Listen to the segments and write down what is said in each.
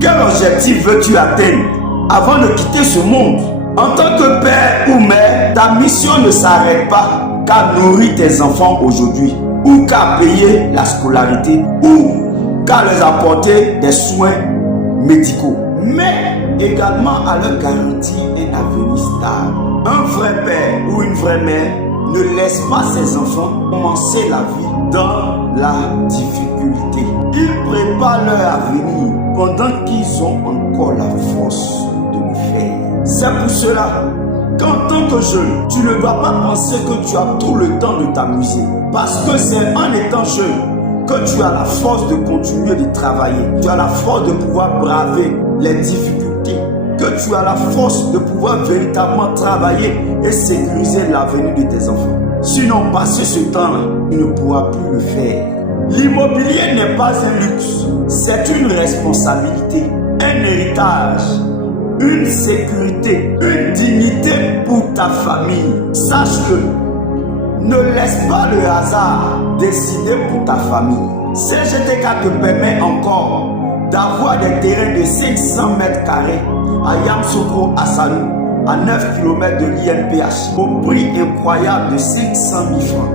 Quel objectif veux-tu atteindre avant de quitter ce monde? En tant que père ou mère, ta mission ne s'arrête pas qu'à nourrir tes enfants aujourd'hui, ou qu'à payer la scolarité, ou qu'à leur apporter des soins médicaux, mais également à leur garantir un avenir stable. Un vrai père ou une vraie mère ne laisse pas ses enfants commencer la vie dans la difficulté. Ils préparent leur avenir pendant qu'ils ont encore la force de le faire. C'est pour cela qu'en tant que jeune, tu ne dois pas penser que tu as tout le temps de t'amuser. Parce que c'est en étant jeune que tu as la force de continuer de travailler. Tu as la force de pouvoir braver les difficultés. Que tu as la force de pouvoir véritablement travailler et sécuriser l'avenir de tes enfants. Sinon, passer ce temps-là, tu ne pourras plus le faire. L'immobilier n'est pas un luxe, c'est une responsabilité, un héritage, une sécurité, une dignité pour ta famille. Sache-le, ne laisse pas le hasard décider pour ta famille. CGTK te permet encore d'avoir des terrains de 500 mètres carrés à Yamoussoukro, à Salou, à 9 km de l'INPH, au prix incroyable de 500 000 francs.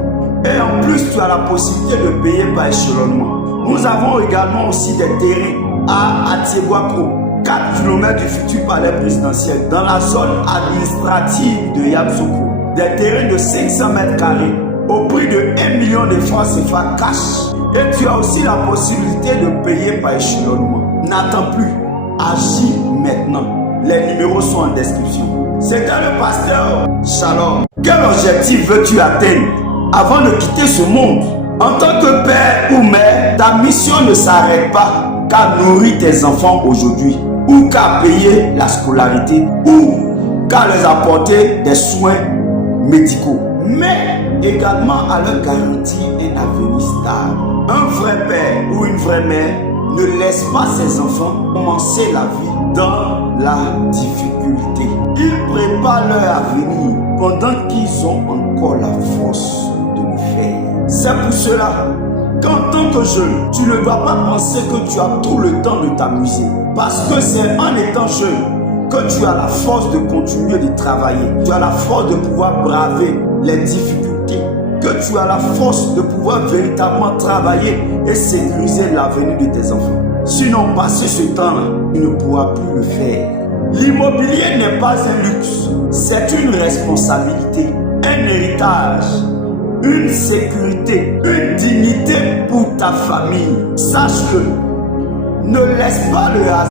Et en plus, tu as la possibilité de payer par échelonnement. Nous avons également aussi des terrains à Atiéguaco, 4 km du futur palais présidentiel, dans la zone administrative de Yamoussoukro. Des terrains de 500 mètres carrés au prix de 1 million de francs CFA cash. Et tu as aussi la possibilité de payer par échelonnement. N'attends plus, agis maintenant. Les numéros sont en description. C'était le pasteur Shalom. Quel objectif veux-tu atteindre avant de quitter ce monde? En tant que père ou mère, ta mission ne s'arrête pas qu'à nourrir tes enfants aujourd'hui, ou qu'à payer la scolarité, ou qu'à leur apporter des soins médicaux, mais également à leur garantir un avenir stable. Un vrai père ou une vraie mère ne laisse pas ses enfants commencer la vie dans la difficulté. Ils préparent leur avenir pendant qu'ils ont encore la force de le faire. C'est pour cela qu'en tant que jeune, tu ne dois pas penser que tu as tout le temps de t'amuser. Parce que c'est en étant jeune que tu as la force de continuer de travailler. Tu as la force de pouvoir braver les difficultés. Que tu as la force de pouvoir véritablement travailler et sécuriser l'avenir de tes enfants. Sinon, passer ce temps-là, tu ne pourras plus le faire. L'immobilier n'est pas un luxe, c'est une responsabilité, un héritage, une sécurité, une dignité pour ta famille. Sache-le, ne laisse pas le hasard